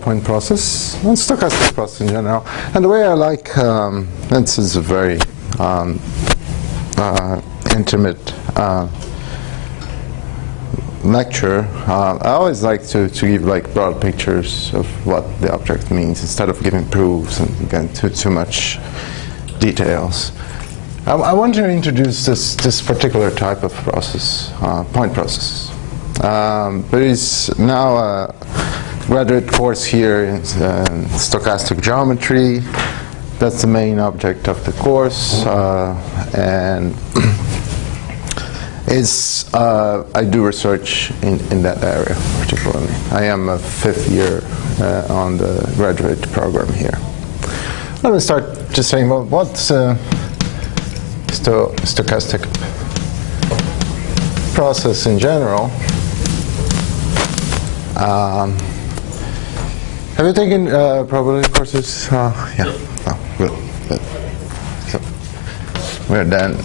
point process and stochastic process in general. And the way I like, this is a very intimate lecture. I always like to give like broad pictures of what the object means instead of giving proofs and getting too much details. I want to introduce this particular type of process, point process. There is now a graduate course here in stochastic geometry. That's the main object of the course, and I do research in that area particularly. I am a 5th year on the graduate program here. Let me start just saying, well, what's stochastic process in general? Have you taken probability courses? Yeah. Oh, good. So we're done.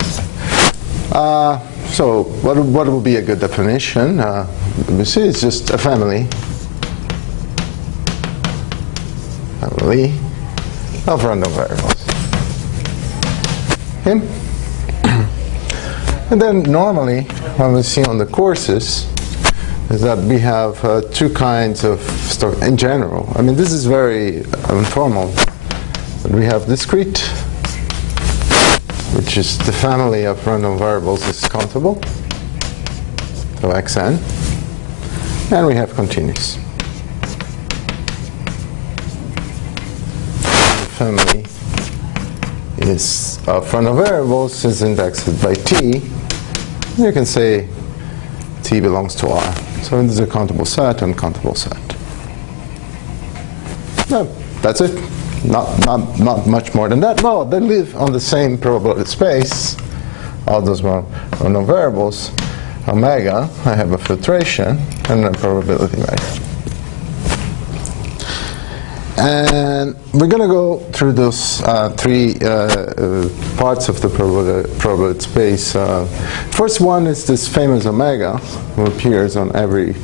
So what would be a good definition? We see it's just a family of random variables. Okay? And then normally, what we see on the courses is that we have two kinds of stoch in general. I mean, this is very informal. But we have discrete, which is the family of random variables is countable, so xn, and we have continuous. The family is of random variables is indexed by t. You can say t belongs to R. So this is a countable set and countable set. No, that's it. Not much more than that. No, they live on the same probability space. All those random variables. Omega, I have a filtration and a probability measure. And we're going to go through those three parts of the probability space. First one is this famous omega, who appears on every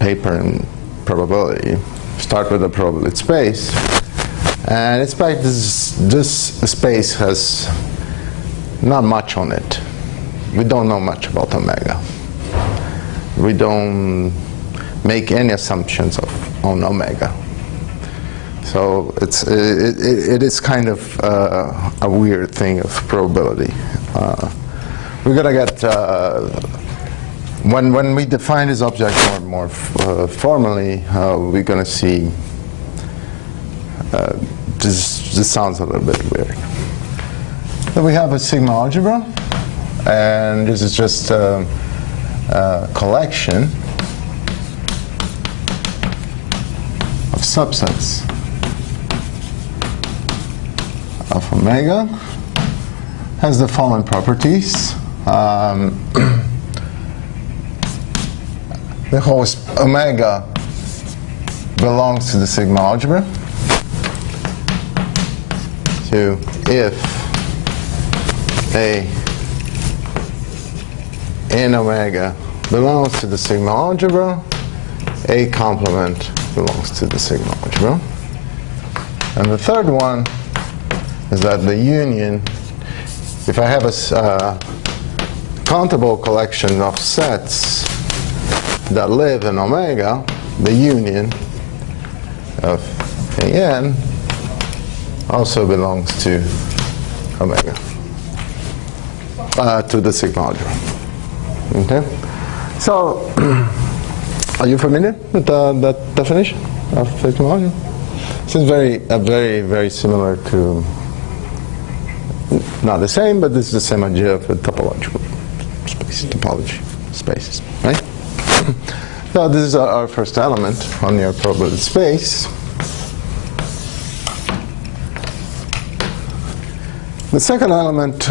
paper in probability. Start with the probability space. And in fact, this space has not much on it. We don't know much about omega. We don't make any assumptions on omega. So it is kind of a weird thing of probability. We're gonna get when we define this object more formally, we're gonna see this sounds a little bit weird. So we have a sigma algebra, and this is just a collection of subsets of omega. Has the following properties. The host omega belongs to the sigma algebra. So if A in omega belongs to the sigma algebra, A complement belongs to the sigma algebra. And the third one is that the union, if I have a countable collection of sets that live in omega, the union of An also belongs to omega, to the sigma algebra. Okay? So, are you familiar with that definition of sigma algebra? This is very similar to, not the same, but this is the same idea of a topological space, topology spaces, right? So this is our first element on your probability space. The second element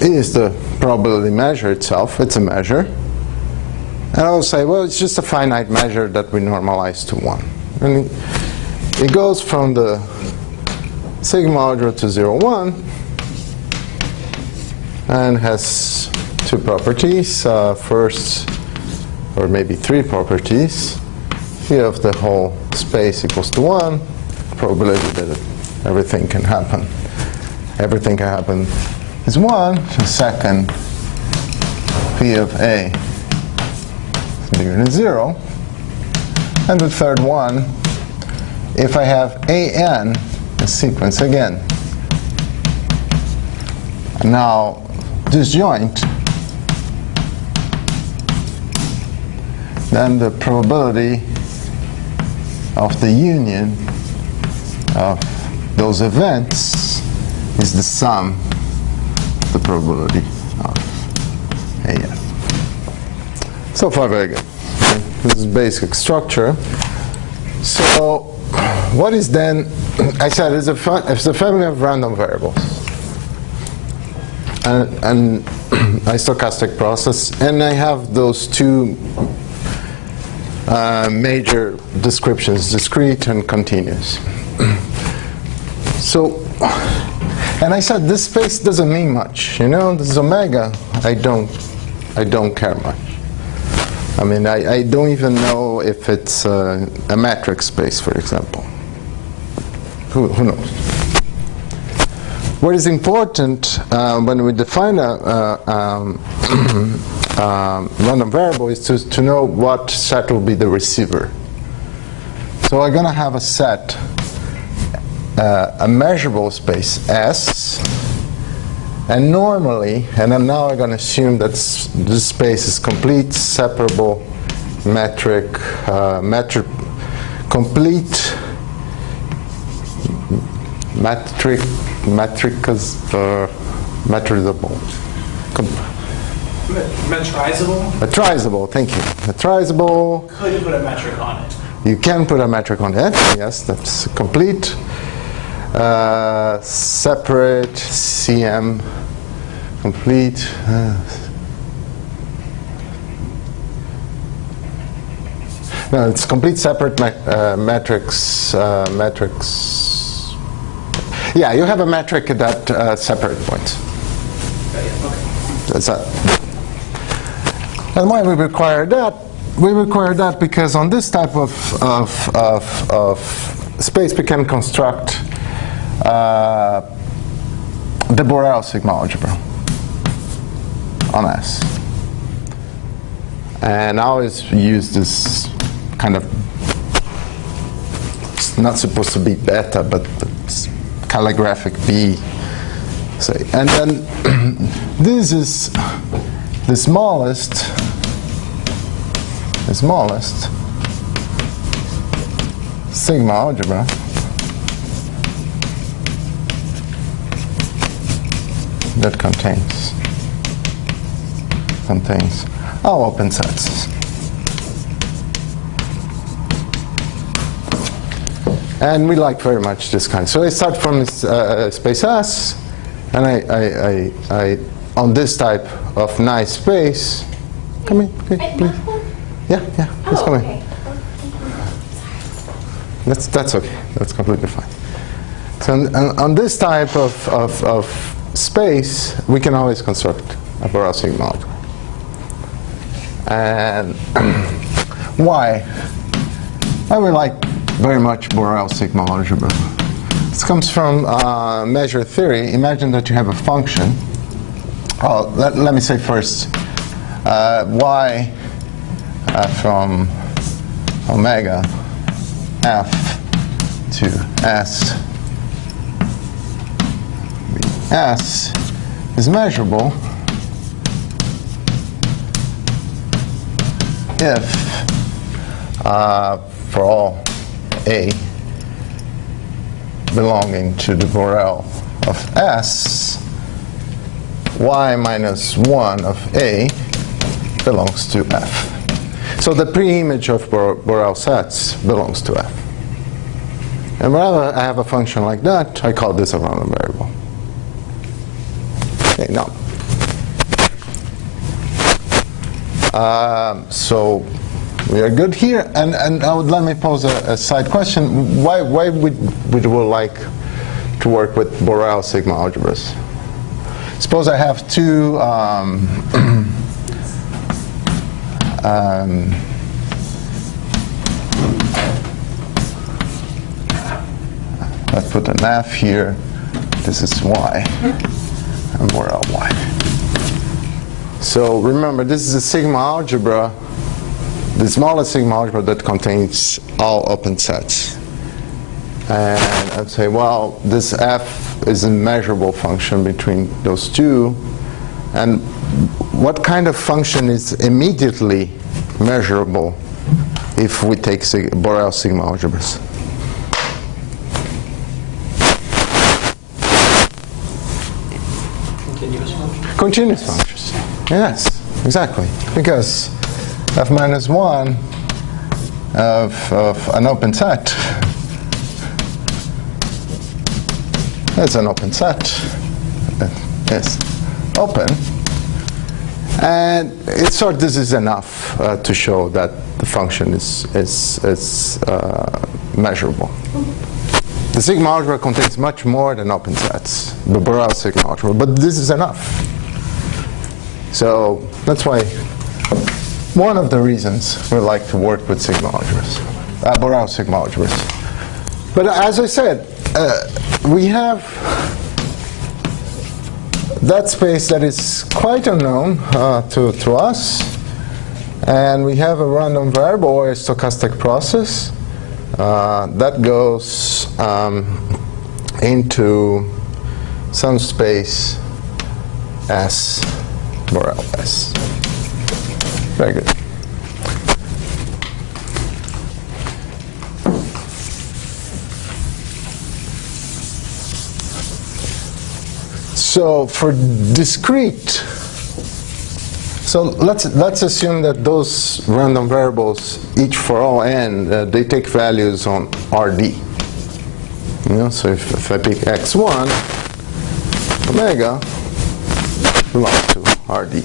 is the probability measure itself. It's a measure. And I will say, well, it's just a finite measure that we normalize to 1. And it goes from the sigma algebra to 0, 1, and has two properties. First, or maybe three properties. Phi of the whole space equals to 1. Probability that everything can happen. Everything can happen is 1. The second, Phi of A is bigger than 0. And the third one, if I have AN, a sequence again. Now, disjoint, then the probability of the union of those events is the sum of the probability of AN. So far, very good. This is basic structure. So, what is then? I said it's a family of random variables, and a stochastic process, and I have those two major descriptions: discrete and continuous. So, and I said this space doesn't mean much. You know, this is omega. I don't care much. I mean, I don't even know if it's a metric space, for example. Who knows? What is important when we define a random variable is to know what set will be the receiver. So I'm going to have a set, a measurable space S, and normally, and I'm now going to assume that this space is complete, separable, complete, metrizable. Metrizable? Metrizable, thank you. Metrizable. Could you put a metric on it? You can put a metric on it, yes, that's complete. Separate, CM, complete. No, it's complete separate metrics. Yeah, you have a metric at separate points. Okay. That's that. And why we require that? We require that because on this type of space we can construct the Borel sigma algebra on S. And I always use this kind of, it's not supposed to be beta, but it's calligraphic B. Say. And then this is the smallest sigma algebra that contains all open sets. And we like very much this kind. So I start from space S, and I on this type of nice space. Come in, okay, please. Yeah, please come in. That's okay. That's completely fine. So on this type of space, we can always construct a Borel sigma algebra. And why? I would like very much Borel sigma algebra. This comes from measure theory. Imagine that you have a function. Oh, let me say first, y from omega f to s. S is measurable if for all A belonging to the Borel of S, y minus 1 of A belongs to F. So the pre-image of Borel sets belongs to F. And whenever I have a function like that, I call this a random variable. Okay, now. So we are good here, and let me pose a side question. Why would we like to work with Borel sigma algebras? suppose I have two let's put an F here. This is Y, and Borel Y. So remember, this is a sigma algebra, the smallest sigma algebra that contains all open sets. And I'd say, well, this F is a measurable function between those two. And what kind of function is immediately measurable if we take Borel sigma algebras? Continuous function. Continuous functions. Yes, exactly. Because F minus 1 of an open set is an open set. Yes, open. And this is enough to show that the function is measurable. The sigma algebra contains much more than open sets, the Borel sigma algebra, but this is enough. So that's why one of the reasons we like to work with sigma algebras, Borel sigma algebras. But as I said, we have that space that is quite unknown to us, and we have a random variable or a stochastic process that goes into some space S, Borel S. Very good. So for discrete, so let's assume that those random variables, each for all n, they take values on Rd. You know, so if I pick x1, omega belongs to Rd.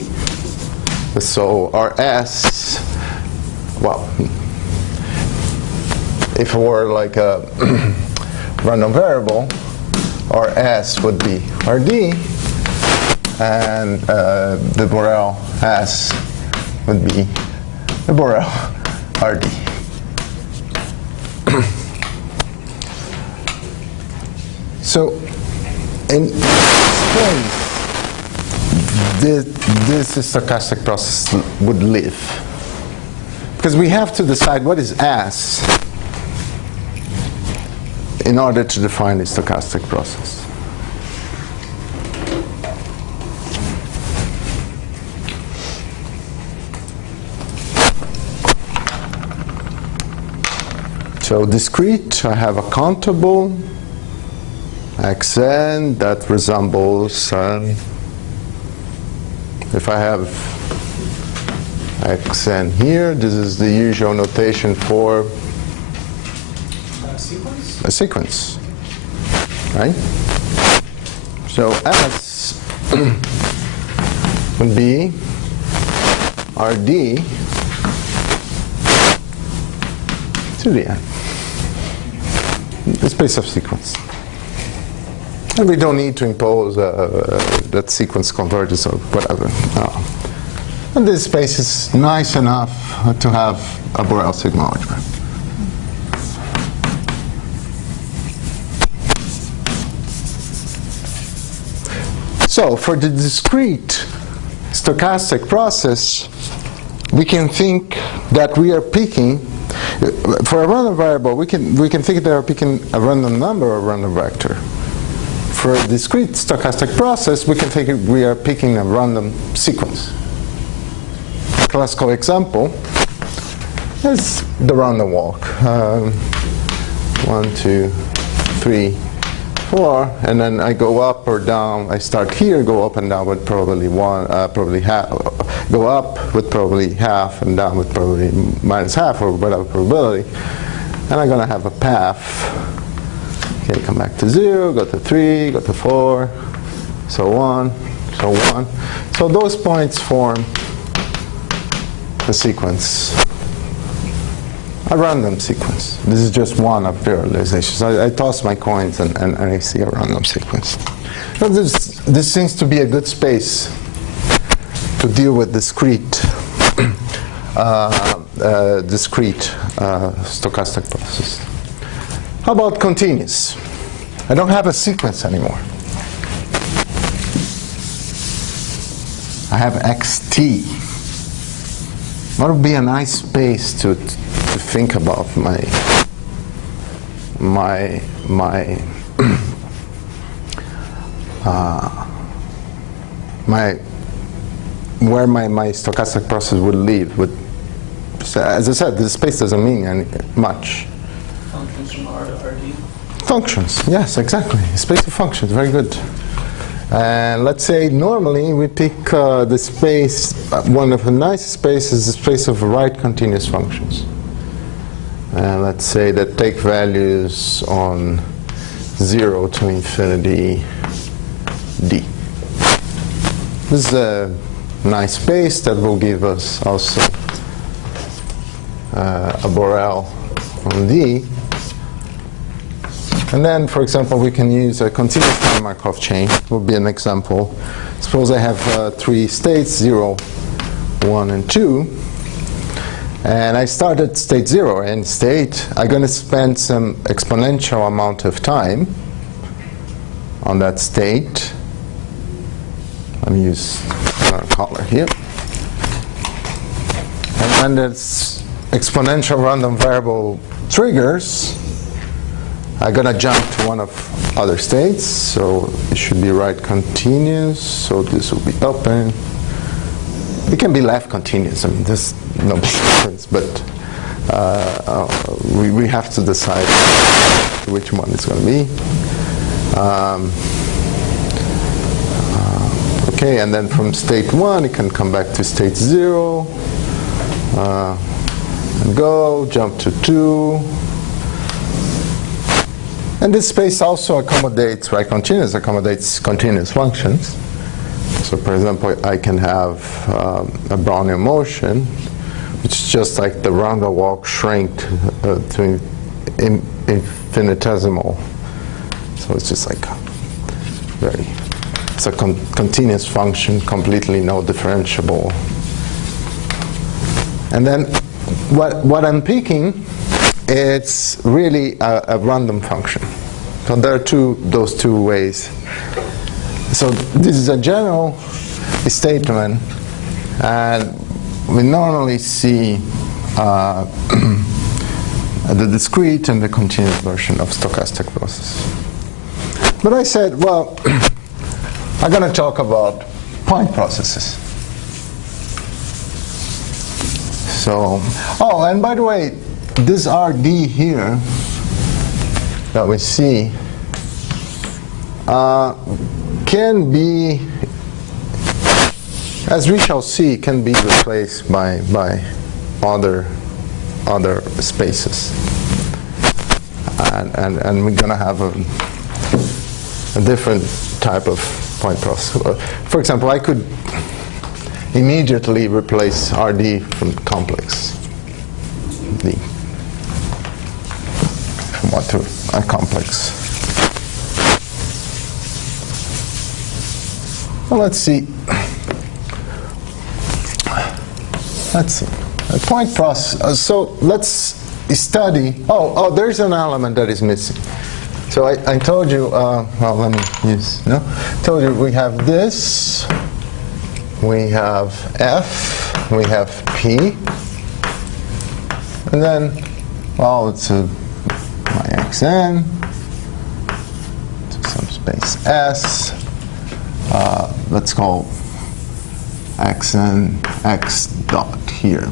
So Rs, well, if it were like a random variable, Rs would be Rd, and the Borel S would be the Borel Rd. So in space, this stochastic process would live, because we have to decide what is S in order to define the stochastic process. So discrete, I have a countable xn that resembles, if I have xn here, this is the usual notation for Sequence? a sequence, right? So S would be Rd to the n, the space of sequence. And we don't need to impose that sequence converges or whatever. No. And this space is nice enough to have a Borel sigma algebra. So for the discrete stochastic process, we can think that we are picking, for a random variable, we can think that we are picking a random number or a random vector. For a discrete stochastic process, we can think we are picking a random sequence. A classical example is the random walk. 1, 2, 3, 4, and then I go up or down. I start here, go up and down with probably probably half, go up with probably half and down with probably minus half or whatever probability. And I'm going to have a path. Okay, come back to 0, go to 3, go to 4, so on, so on. So those points form the sequence, a random sequence. This is just one of the realizations. I toss my coins and I see a random sequence. So there's this seems to be a good space to deal with discrete stochastic processes. How about continuous? I don't have a sequence anymore. I have xt. What would be a nice space to think about where my stochastic process would lead? As I said, the space doesn't mean much. Functions from R to RD. Functions, yes, exactly. Space of functions, very good. And let's say normally we pick the space, one of the nicest spaces is the space of right continuous functions. And let's say that take values on 0 to infinity d. This is a nice space that will give us also a Borel on d. And then, for example, we can use a continuous time Markov chain. Would be an example. Suppose I have 3 states, 0, 1, and 2. And I start at state 0. And state, I'm going to spend some exponential amount of time on that state. Let me use another color here. And when this exponential random variable triggers, I'm going to jump to one of other states, so it should be right continuous, so this will be open. It can be left continuous, I mean, there's no difference, but we have to decide which one it's going to be. Okay, and then from state 1, it can come back to state 0, and go, jump to 2. And this space also accommodates, right, accommodates continuous functions. So for example, I can have a Brownian motion, which is just like the van der Waals shrink to infinitesimal. So it's just like it's a continuous function, completely no differentiable. And then what I'm picking, it's really a random function. So there are those two ways. So this is a general statement, and we normally see the discrete and the continuous version of stochastic process. But I said, well, I'm going to talk about point processes. So, oh, and by the way, this RD here that we see can be, as we shall see, can be replaced by other spaces, and we're going to have a different type of point process. For example, I could immediately replace RD from complex D. From what to a complex. Well, let's see. A point process. So let's study. Oh, there's an element that is missing. So I told you. Well, let me use. No, told you we have this. We have F. We have P. And then, well, it's my xn to some space S. Let's call xn x dot here,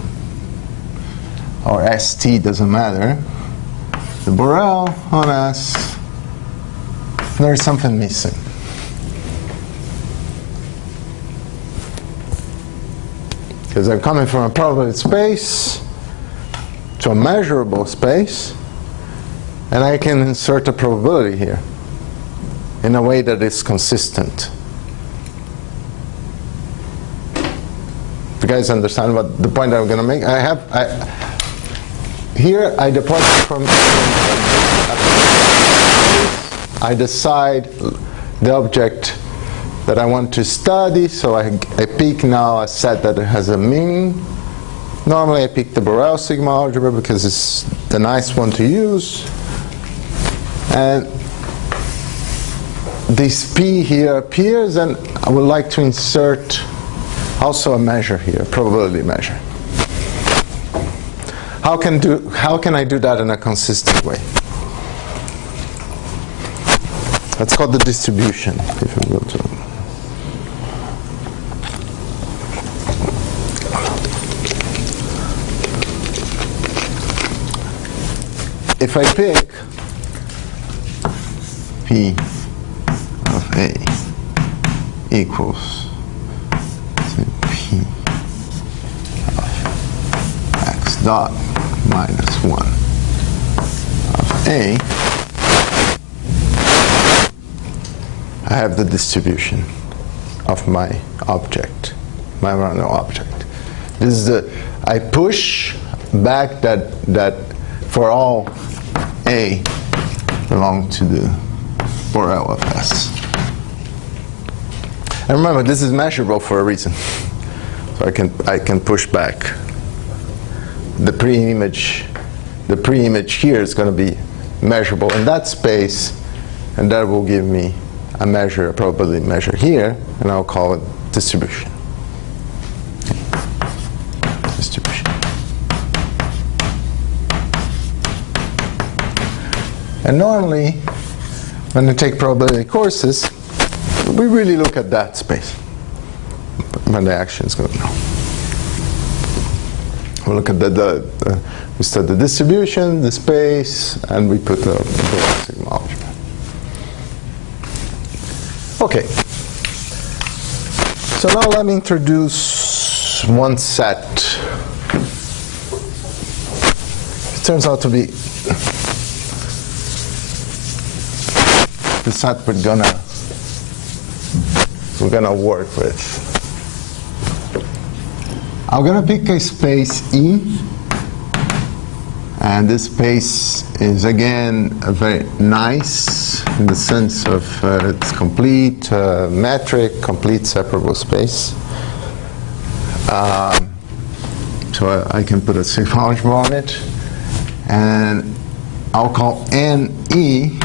or st, doesn't matter. The Borel on S. There's something missing. Because I'm coming from a probability space to a measurable space, and I can insert a probability here in a way that is consistent. You guys understand what the point I'm going to make? Here I depart from I decide the object that I want to study, so I pick now a set that has a meaning. Normally I pick the Borel sigma algebra because it's the nice one to use. And this P here appears, and I would like to insert also a measure here, a probability measure. How can I do that in a consistent way? That's called the distribution, if you will. If I pick P of A equals P of X dot minus 1 of A, I have the distribution of my object, my random object. This is the, I push back that for all A belong to the Borel of S. And remember, this is measurable for a reason. So I can push back. The pre-image here is going to be measurable in that space, and that will give me a measure, a probability measure here, and I'll call it distribution. Distribution. And normally, when we take probability courses, we really look at that space when the action is going to go. We look at we study the distribution, the space, and we put the sigma algebra. Okay. So now let me introduce one set. It turns out to be the set we're gonna work with. I'm gonna pick a space E, and this space is again very nice in the sense of it's complete metric, complete separable space. So I can put a sigma algebra on it, and I'll call NE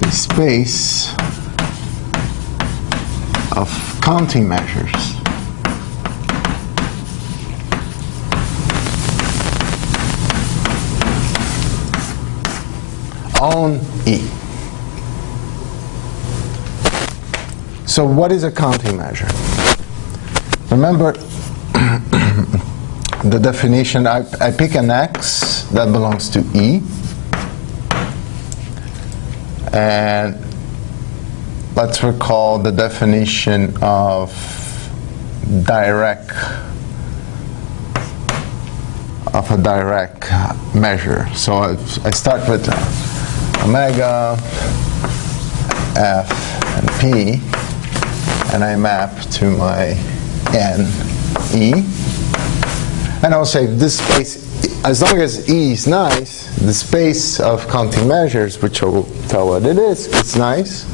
the space of counting measures. On E. So what is a counting measure? Remember the definition, I pick an X that belongs to E, and let's recall the definition of a direct measure. So I start with omega, F, and P, and I map to my N, E. And I'll say this space, as long as E is nice, the space of counting measures, which I will tell what it is, it's nice.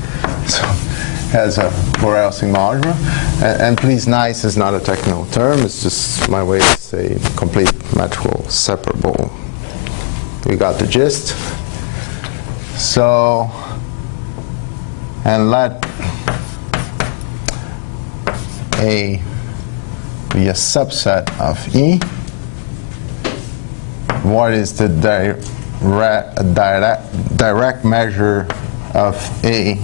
So it has a Borel sigma algebra. And please, nice is not a technical term, it's just my way to say complete metrical separable. We got the gist. So, and let A be a subset of E. What is the direct measure of A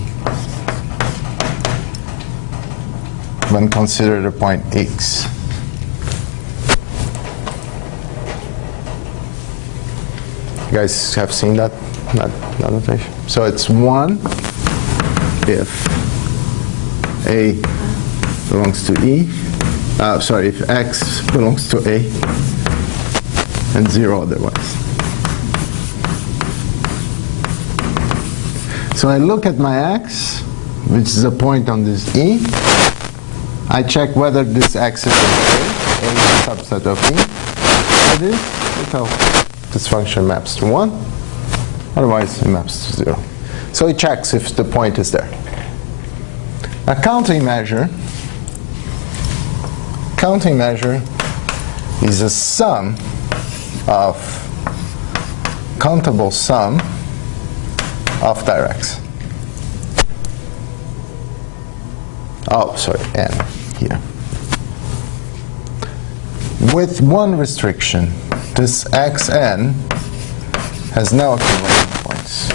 when considered a point X? You guys have seen that notation? So it's 1 if A belongs to E. If X belongs to A, and 0 otherwise. So I look at my X, which is a point on this E. I check whether this X is A is a subset of E. If it is, so this function maps to 1. Otherwise, it maps to 0. So it checks if the point is there. A counting measure is a sum of countable sum of directs. Oh, sorry, n here. With one restriction, this xn has no accumulation points.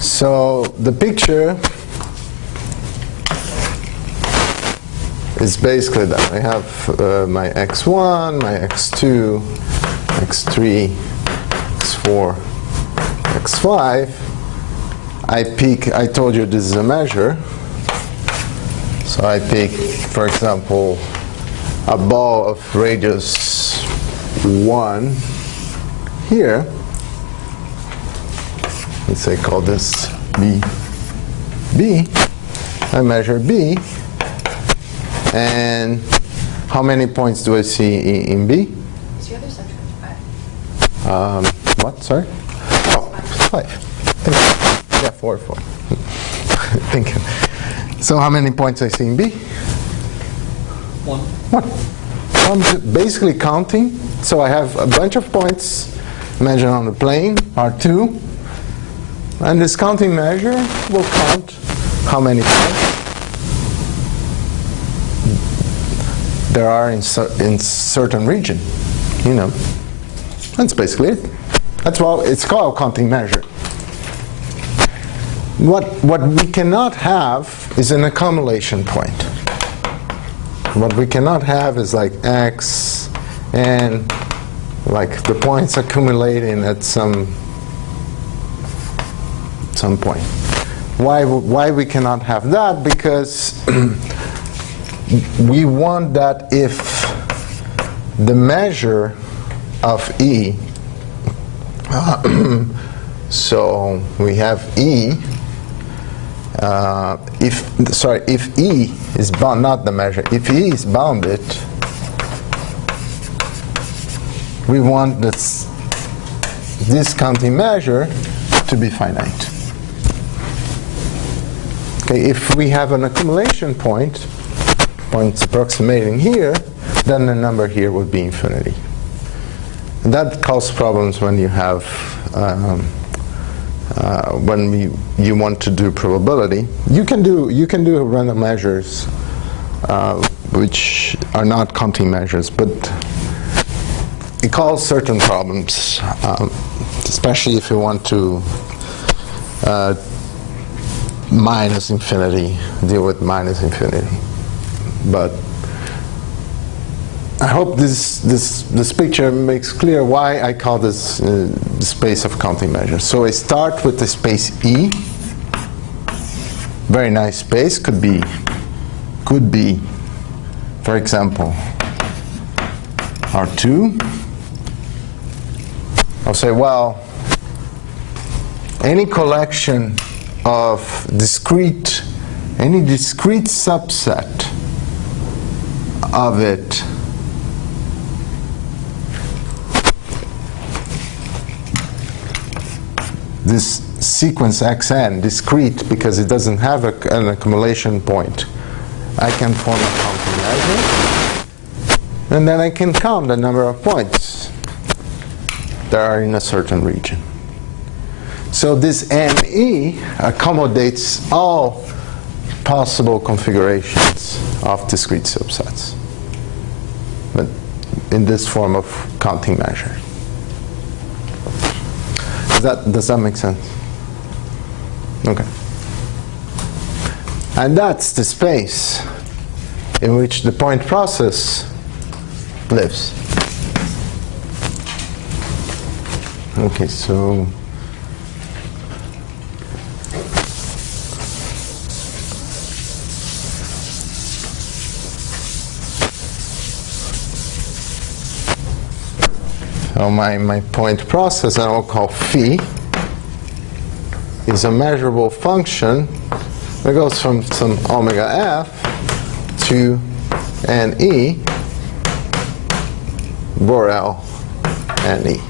So the picture is basically that. I have my x1, my x2, x3, x4, x5. I told you this is a measure. So I pick, for example, a ball of radius 1 here. Let's say call this B. I measure B. And how many points do I see in B? What's your other section? 5. What? Sorry? Oh, 5. Thank you. Yeah, 4. Thank you. So how many points I see in B? 1. 1. I'm basically counting. So I have a bunch of points measured on the plane, R2. And this counting measure will count how many points there are in certain region. You know, that's basically it. That's why it's called a counting measure. What we cannot have is an accumulation point. What we cannot have is like x and like the points accumulating at some point. Why we cannot have that? Because we want that if the measure of E, so we have E, if E is bound, not the measure, if E is bounded, we want this counting measure to be finite. Okay, if we have an accumulation point, points approximating here, then the number here would be infinity. And that causes problems when you have you want to do probability. You can do random measures which are not counting measures, but it causes certain problems, especially if you want to minus infinity, deal with minus infinity. But I hope this picture makes clear why I call this the space of counting measures. So I start with the space E. Very nice space. Could be, for example, R2. I'll say, well, any collection of any discrete subset of it this sequence xn, discrete because it doesn't have an accumulation point, I can form a counting measure, and then I can count the number of points that are in a certain region. So this NE accommodates all possible configurations of discrete subsets, but in this form of counting measure. Does that make sense? Okay. And that's the space in which the point process lives. Okay, so my point process, that I'll call phi, is a measurable function that goes from some omega f to NE Borel and E.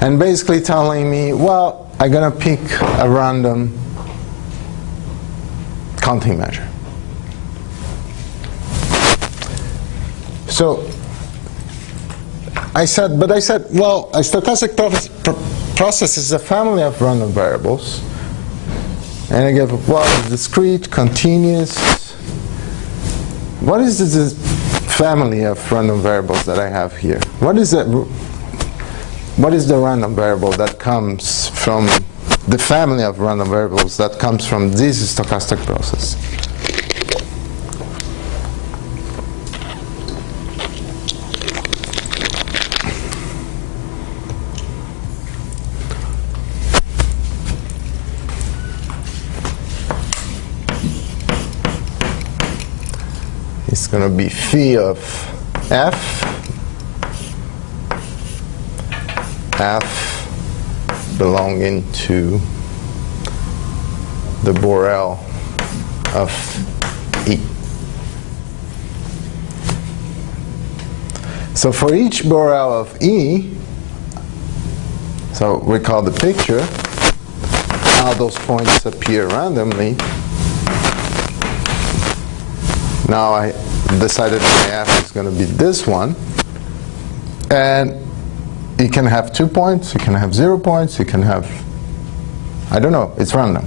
And basically telling me, well, I'm going to pick a random counting measure. So I said, well, a stochastic process is a family of random variables. And I give, well, discrete, continuous. What is this family of random variables that I have here? What is the random variable that comes from the family of random variables that comes from this stochastic process? It's going to be phi of f belonging to the Borel of E. So for each Borel of E, so recall the picture, how those points appear randomly. Now I decided my f is going to be this one, and you can have 2 points, you can have 0 points, you can have, I don't know, it's random.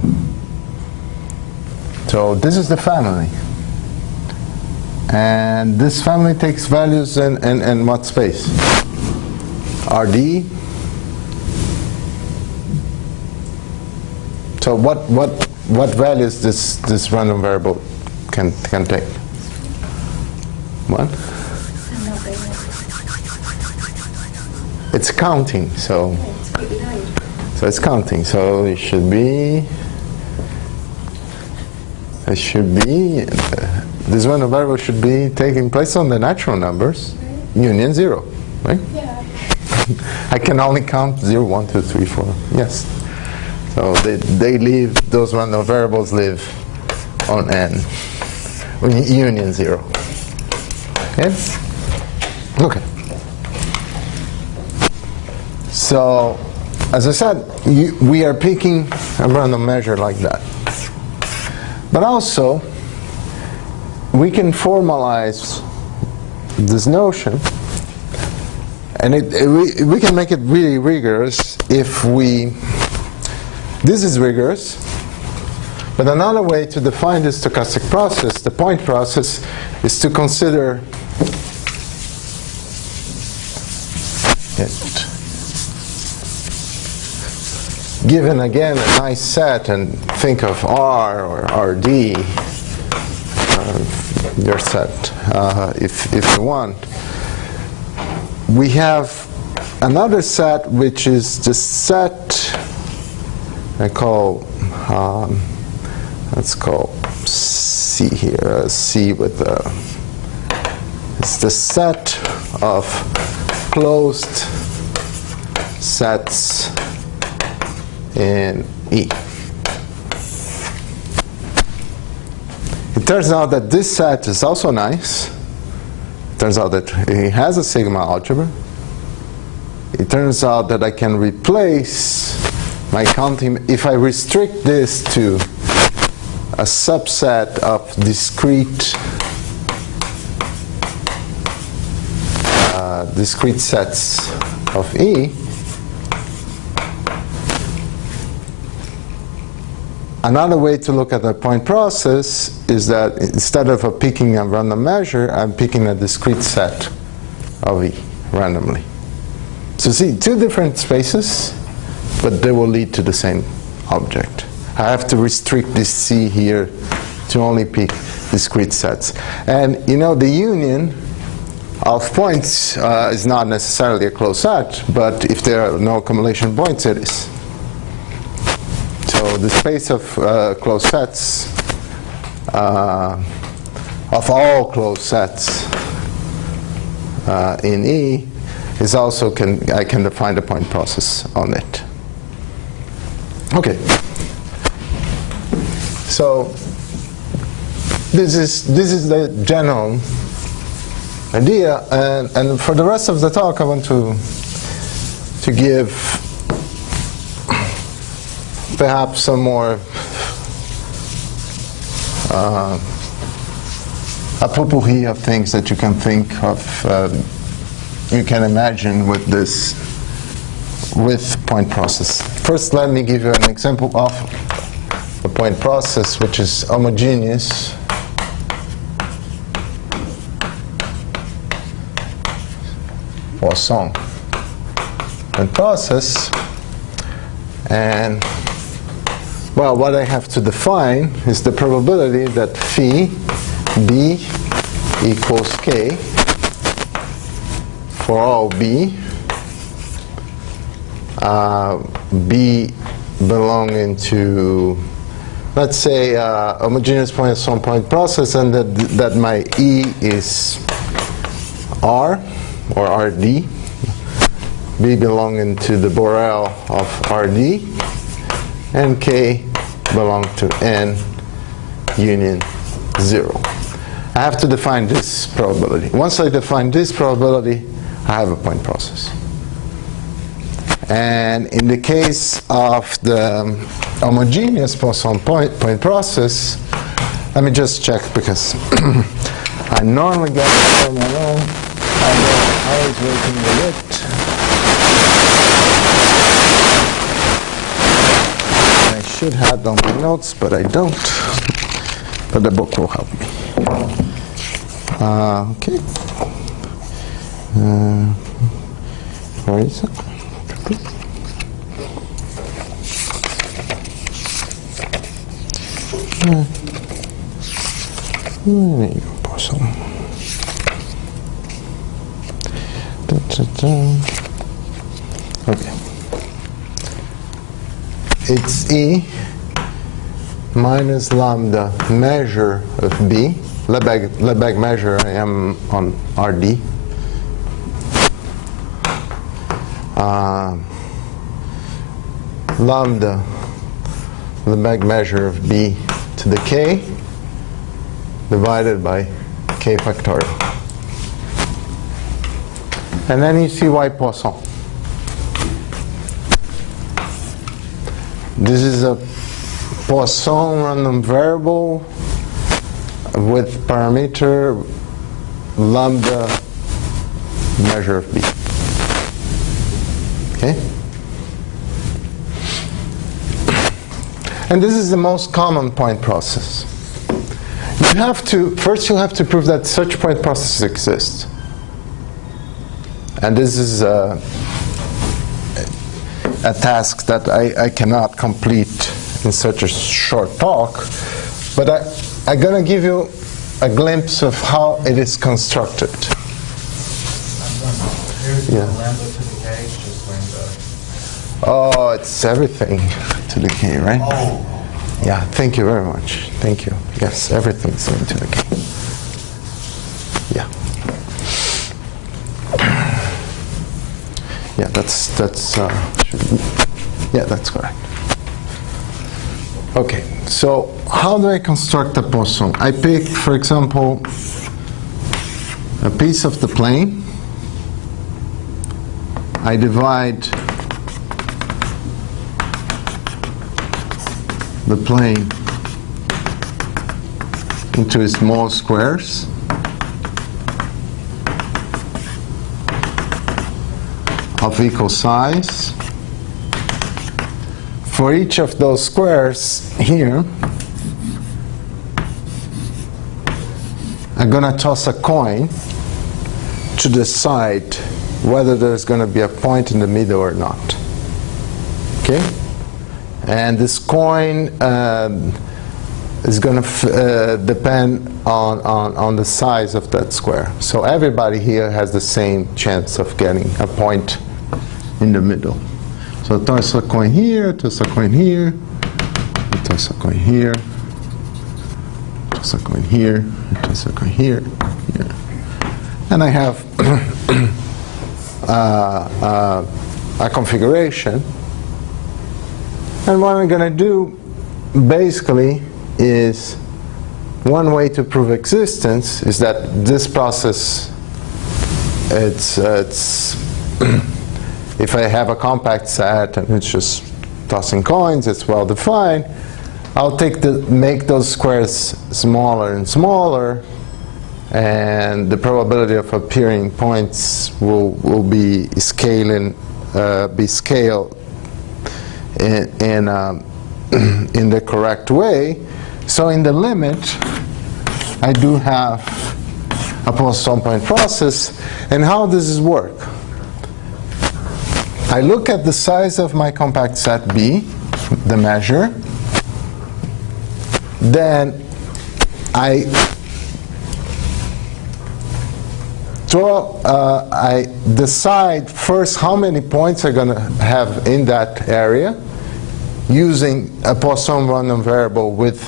So this is the family. And this family takes values in what space? Rd. So what values this random variable can take? What? It's counting, so it's counting. So it should be this random variable should be taking place on the natural numbers, union 0, right? Yeah. I can only count 0, 1, 2, 3, 4. Yes. So they live, those random variables live on n, union 0. Okay? Okay. So, as I said, we are picking a random measure like that. But also, we can formalize this notion, and we can make it really rigorous if this is rigorous, but another way to define the stochastic process, the point process, is to consider it. Given again a nice set, and think of R or RD, your set, if you want. We have another set which is the set I call, let's call C here, C with the, it's the set of closed sets in E. It turns out that this set is also nice. It turns out that it has a sigma algebra. It turns out that I can replace my counting, if I restrict this to a subset of discrete sets of E. Another way to look at the point process is that instead of picking a random measure, I'm picking a discrete set of E randomly. So see, two different spaces, but they will lead to the same object. I have to restrict this C here to only pick discrete sets. And you know, the union of points is not necessarily a closed set, but if there are no accumulation points, it is. So the space of closed sets, of all closed sets in E, is also I can define the point process on it. Okay. So this is the general idea. And for the rest of the talk, I want to give perhaps some more a potpourri of things that you can think of, you can imagine with this, with point process. First, let me give you an example of a point process which is homogeneous. Poisson point process, and well, what I have to define is the probability that phi b equals k for all b, b belonging to, let's say, homogeneous Poisson point process, and that my E is R or RD, B belonging to the Borel of RD, and K belong to N union 0. I have to define this probability. Once I define this probability, I have a point process. And in the case of the homogeneous Poisson point process, let me just check, because I normally get it on my own. I'm always working with it. I should have on my notes, but I don't. But the book will help me. Okay. Where is it? There you go, Poisson. Okay. It's E minus lambda measure of B. Lebesgue measure, I am on RD. Lambda Lebesgue measure of B to the K divided by K factorial. And then you see why Poisson. This is a Poisson random variable with parameter lambda measure of B. Okay? And this is the most common point process. You have to, first you have to prove that such point processes exist. And this is a task that I cannot complete in such a short talk, but I'm going to give you a glimpse of how it is constructed. Here's lambda to the k, it's just lambda. Oh, it's everything to the k, right? Oh. Yeah, thank you very much. Thank you. Yes, everything's going to the k. Yeah. Yeah, that's correct. Okay, so how do I construct a Poisson? I pick, for example, a piece of the plane. I divide the plane into small squares. Of equal size. For each of those squares here, I'm going to toss a coin to decide whether there's going to be a point in the middle or not. Okay? And this coin is going to depend on the size of that square. So everybody here has the same chance of getting a point in the middle. So toss a coin here, toss a coin here, toss a coin here, toss a coin here, toss a coin here, here. And I have a configuration. And what I'm going to do basically is, one way to prove existence is that this process it's if I have a compact set and it's just tossing coins, it's well defined. I'll make those squares smaller and smaller, and the probability of appearing points will be scaled in the correct way. So in the limit, I do have a Poisson point process. And how does this work? I look at the size of my compact set B, the measure. Then I decide first how many points I'm going to have in that area using a Poisson random variable with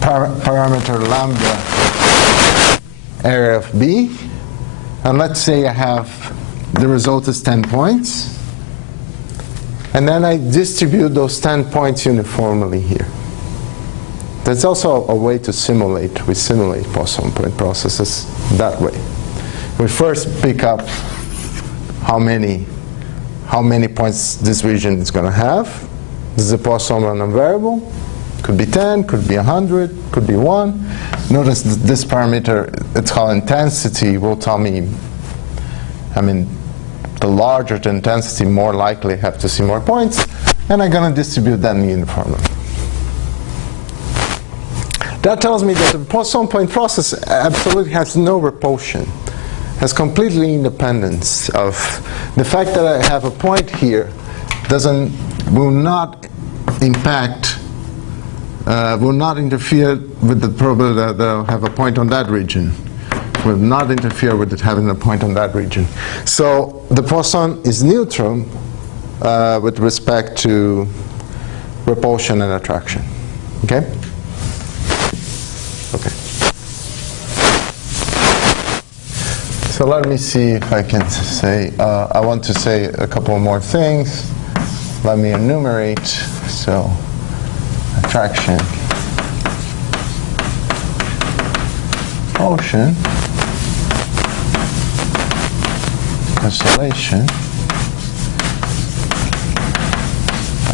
parameter lambda area of B. And let's say I have the result is 10 points. And then I distribute those 10 points uniformly here. There's also a way to simulate. We simulate Poisson point processes that way. We first pick up how many points this region is going to have. This is a Poisson random variable. Could be 10, could be 100, could be 1. Notice that this parameter, it's called intensity, will tell me, the larger the intensity, more likely I have to see more points, and I'm going to distribute them uniformly. That tells me that the Poisson point process absolutely has no repulsion, has completely independence of the fact that I have a point here will not impact, will not interfere with the probability that I'll have a point on that region. Will not interfere with it having a point on that region. So the Poisson is neutral with respect to repulsion and attraction. Okay? Okay. So let me see if I can say, I want to say a couple more things. Let me enumerate. So, attraction, motion, oscillation,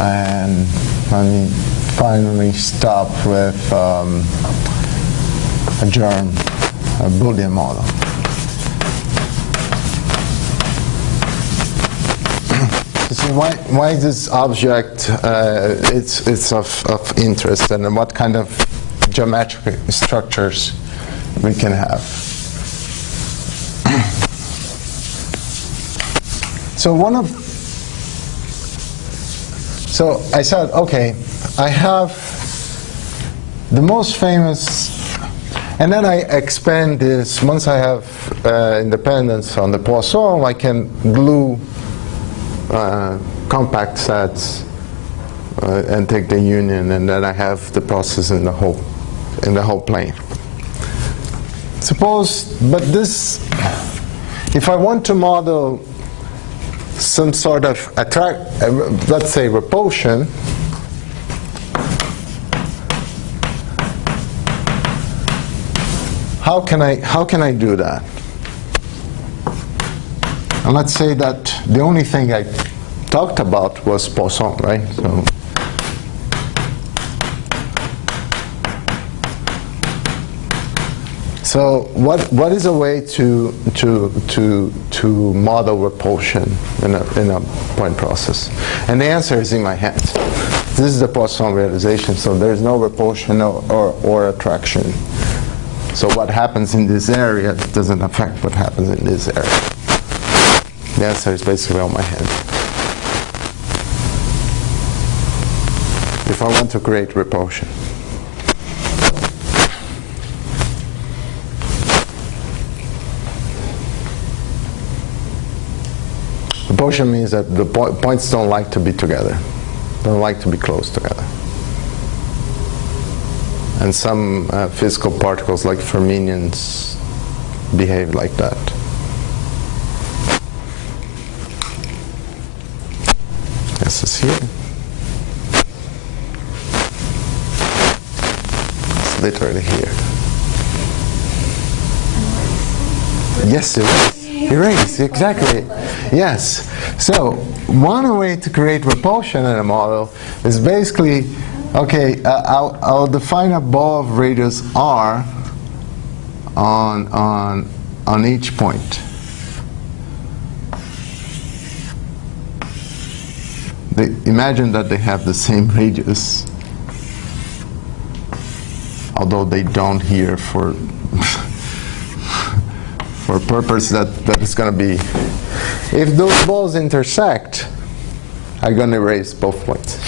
and let me finally stop with a germ, a Boolean model. So why this object it's of interest, and what kind of geometric structures we can have. So I said, okay, I have the most famous, and then I expand this. Once I have independence on the Poisson, I can glue compact sets and take the union, and then I have the process in the whole plane. If I want to model some sort of let's say repulsion, how can I do that? And let's say that the only thing I talked about was Poisson, right? So what is a way to model repulsion in a point process? And the answer is in my hand. This is the Poisson realization, so there's no repulsion or attraction. So what happens in this area doesn't affect what happens in this area. The answer is basically on my hand. If I want to create repulsion. Repulsion means that the points don't like to be together, don't like to be close together. And some physical particles like fermions behave like that. This is here. It's literally here. Yes, it is. Erase, exactly. Yes. So one way to create repulsion in a model is basically, okay, I'll define a ball of radius r on each point. Imagine that they have the same radius, although they don't here for for a purpose that is going to be. If those balls intersect, I'm going to erase both points.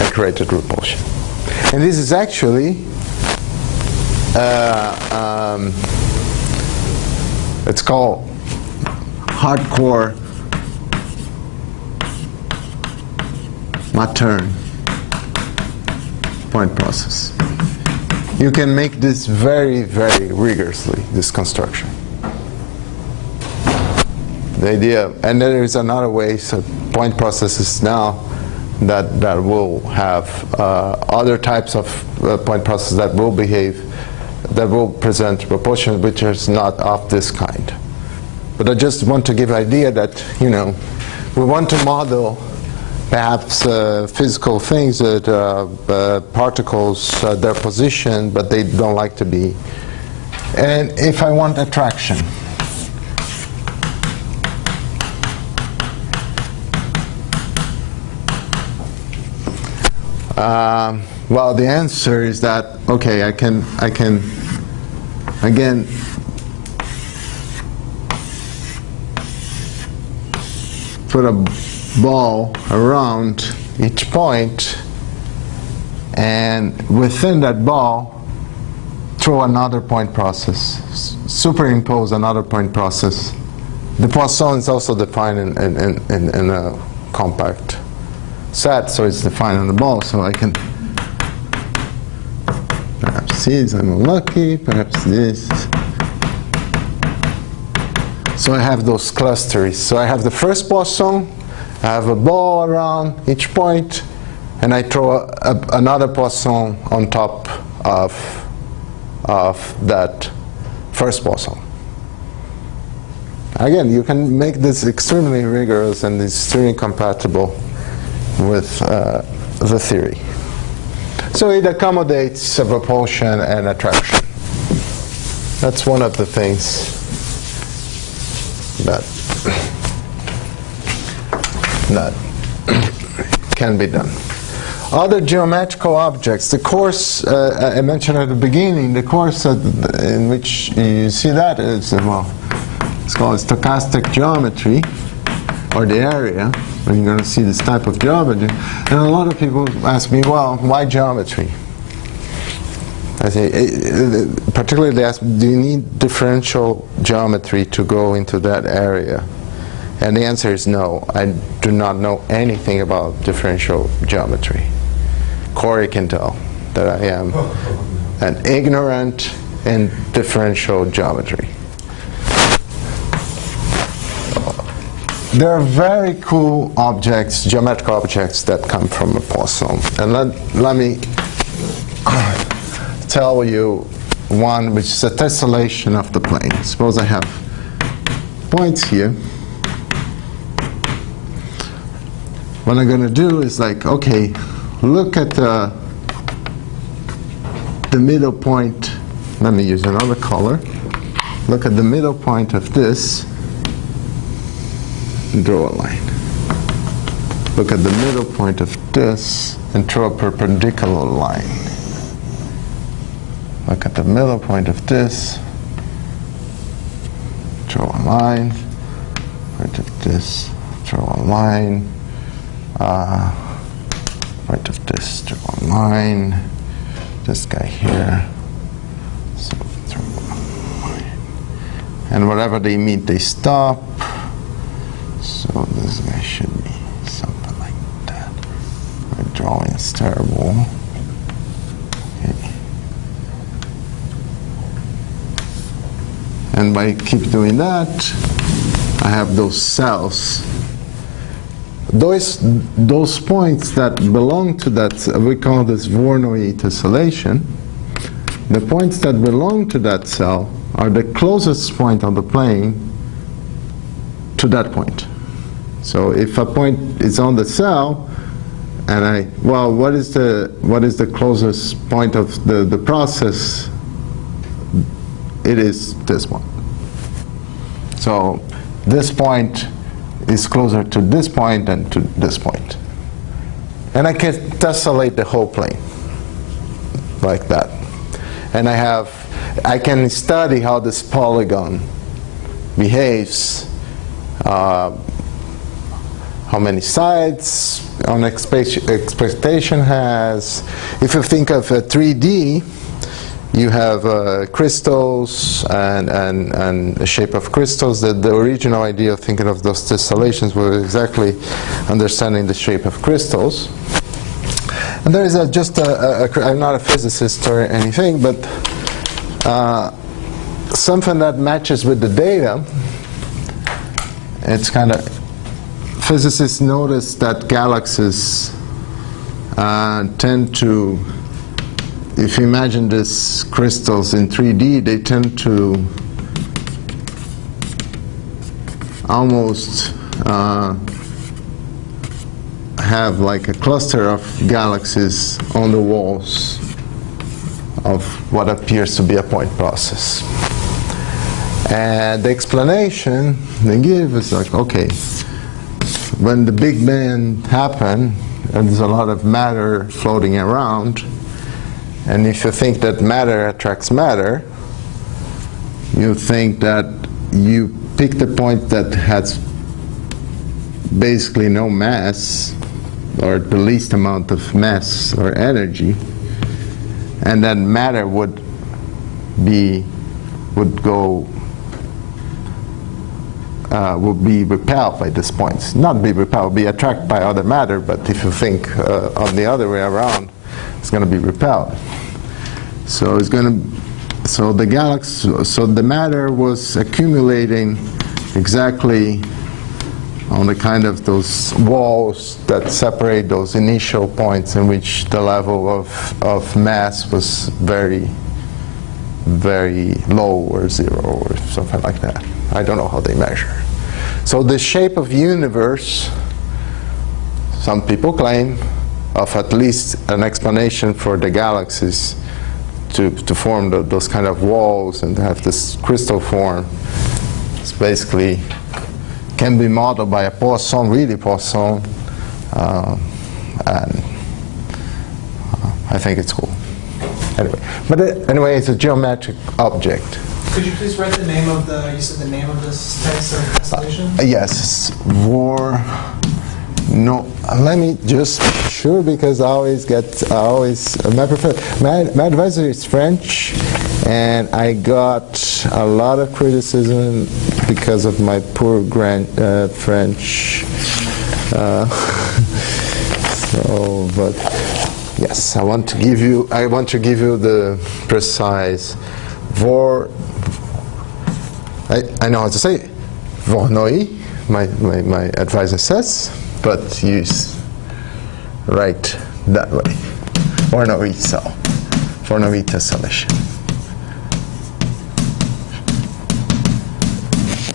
I created repulsion. And this is actually it's called hardcore Matern point process. You can make this very, very rigorously, this construction. The idea, and there is another way, so point processes now that will have other types of point processes that will behave, that will present repulsion which is not of this kind. But I just want to give an idea that, you know, we want to model perhaps physical things, that particles, their position, but they don't like to be. And if I want attraction, well, the answer is that, okay, I can again put a ball around each point, and within that ball throw another point process, superimpose another point process. The Poisson is also defined in a compact set, so it's defined on the ball, so I can perhaps this, I'm unlucky, perhaps this. So I have those clusters. So I have the first Poisson, I have a ball around each point, and I throw another Poisson on top of that first Poisson. Again, you can make this extremely rigorous and extremely compatible with the theory. So it accommodates repulsion and attraction. That's one of the things that can be done. Other geometrical objects. The course I mentioned at the beginning, the course in which you see that is, well, it's called stochastic geometry, or the area, when you're going to see this type of geometry. And a lot of people ask me, well, why geometry? I say, particularly they ask, do you need differential geometry to go into that area? And the answer is no. I do not know anything about differential geometry. Corey can tell that I am an ignorant in differential geometry. There are very cool objects, geometrical objects, that come from a Poisson. And let me tell you one which is a tessellation of the plane. Suppose I have points here. What I'm going to do is like, okay, look at the middle point. Let me use another color. Look at the middle point of this and draw a line. Look at the middle point of this and draw a perpendicular line. Look at the middle point of this, draw a line. Point of this, draw a line. Point of this, draw a line. This guy here, so draw a line. And wherever they meet, they stop. So this guy should be something like that. My drawing is terrible. Okay. And by keep doing that, I have those cells those points that belong to that, we call this Voronoi tessellation. The points that belong to that cell are the closest point on the plane to that point. So if a point is on the cell, and what is the closest point of the process? It is this one. So this point is closer to this point than to this point. And I can tessellate the whole plane like that. And I can study how this polygon behaves, how many sides an expectation has. If you think of a 3D, you have crystals and the shape of crystals. The original idea of thinking of those tessellations was exactly understanding the shape of crystals. And there is I'm not a physicist or anything, but something that matches with the data. It's kind of, physicists notice that galaxies tend to, if you imagine these crystals in 3D, they tend to almost have like a cluster of galaxies on the walls of what appears to be a point process. And the explanation they give is like, okay, when the Big Bang happened, and there's a lot of matter floating around, and if you think that matter attracts matter, you think that you pick the point that has basically no mass, or the least amount of mass or energy, and then matter would be repelled by this point. Not be repelled, be attracted by other matter, but if you think on the other way around, it's going to be repelled. So it's going to, so the galaxy, so the matter was accumulating exactly on the kind of those walls that separate those initial points in which the level of mass was very, very low or zero or something like that. I don't know how they measure. So the shape of the universe, some people claim, of at least an explanation for the galaxies to form those kind of walls and have this crystal form, it's basically can be modeled by a Poisson, really Poisson, and I think it's cool. Anyway, but anyway, it's a geometric object. Could you please write the name of you said the name of this text of tessellation? Yes, no, let me just make sure, because my advisor is French, and I got a lot of criticism because of my poor French. But yes, I want to give you the precise I know how to say Voronoi, my advisor says, but use right that way. Voronoi cell, Voronoi tessellation.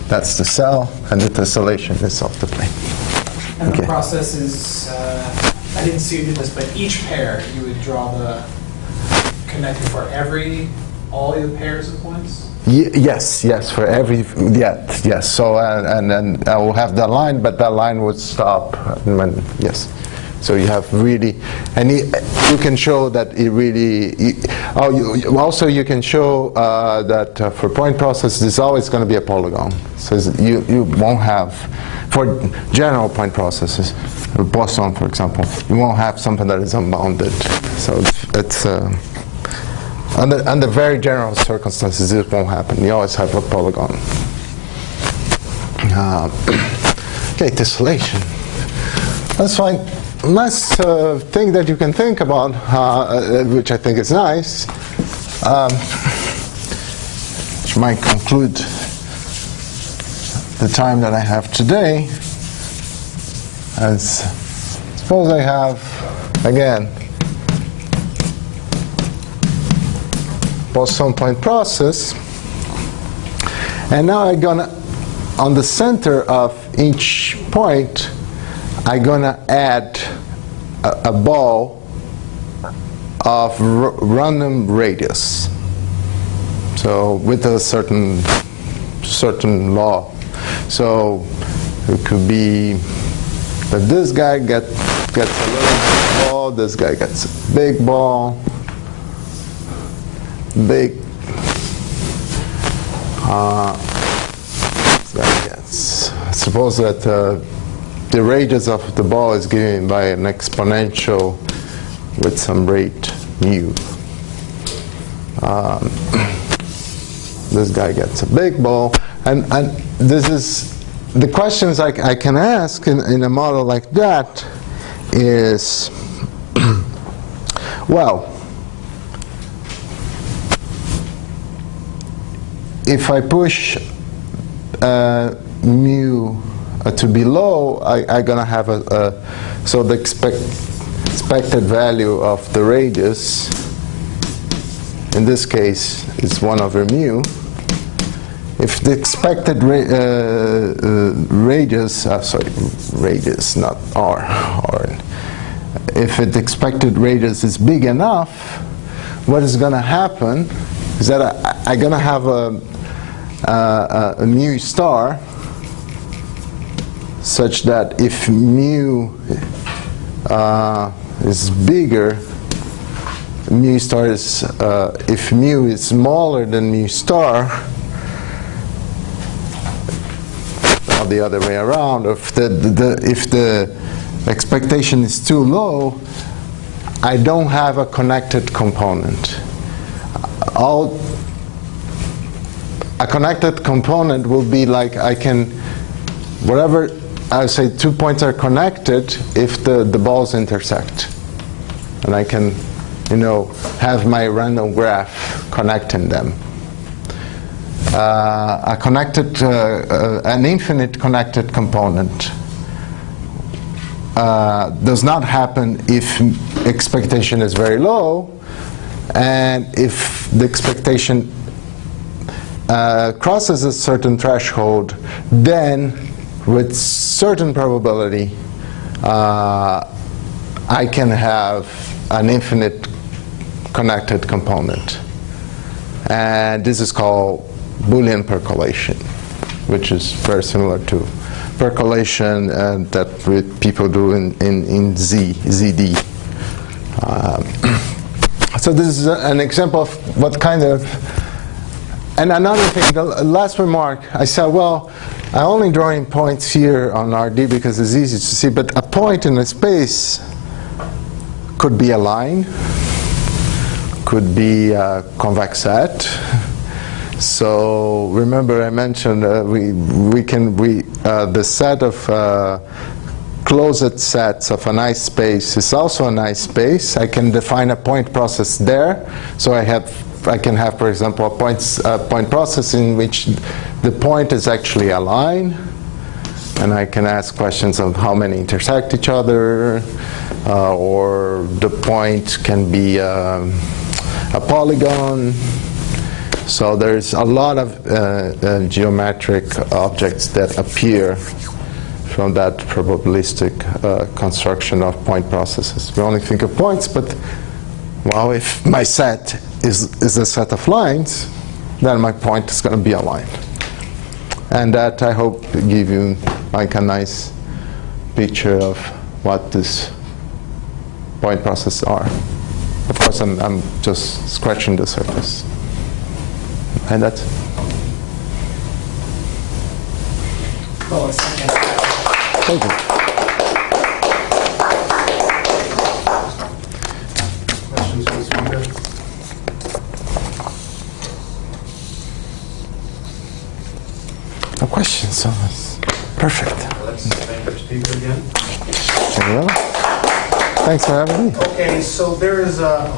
That's the cell, and the tessellation is off the plane. And Okay. the process is, I didn't see you do this, but each pair you would draw the connector for all the pairs of points? Yes, for every, yes. So, and then I will have that line, but that line would stop when, yes. So you have really, and you can show that it really, also you can show that for point process, there's always going to be a polygon. So you won't have, for general point processes, Poisson, for example, you won't have something that is unbounded. So it's under very general circumstances, this won't happen. You always have a polygon. Okay, tessellation. That's fine. Last thing that you can think about, which I think is nice, which might conclude the time that I have today, as suppose I have, again, Poisson point process, and now I'm gonna, on the center of each point, I'm gonna add a ball of random radius. So with a certain law. So it could be that this guy gets a little ball, this guy gets a big ball, big. Suppose that the radius of the ball is given by an exponential with some rate mu. This guy gets a big ball, and this is the questions I can ask in a model like that is, well, if I push mu to be low, I'm gonna have so the expected value of the radius in this case is 1 over mu. If the expected radius, not r, if the expected radius is big enough, what is going to happen is that I'm going to have a mu star such that if mu is bigger, mu star is, if mu is smaller than mu star, or the other way around, if the expectation is too low, I don't have a connected component. A connected component will be like whatever, I would say 2 points are connected if the balls intersect. And I can, have my random graph connecting them. An infinite connected component does not happen if expectation is very low, and if the expectation crosses a certain threshold, then with certain probability I can have an infinite connected component. And this is called Boolean percolation, which is very similar to percolation that people do in ZD. So this is an example of what kind of. And another thing, the last remark, I said, well, I'm only drawing points here on RD because it's easy to see, but a point in a space could be a line, could be a convex set. So remember I mentioned the set of closed sets of a nice space is also a nice space. I can define a point process there. So I can have, for example, a point process in which the point is actually a line, and I can ask questions of how many intersect each other, or the point can be a polygon. So there's a lot of geometric objects that appear from that probabilistic construction of point processes. We only think of points, but well, if my set is a set of lines, then my point is going to be a line. And that, I hope, give you like a nice picture of what these point processes are. Of course, I'm just scratching the surface. And that's it. Well, it's Thank you. Questions for the speaker? No questions, so it's perfect. Let's thank the speaker again. Very well. Thanks for having me. Okay, so there is a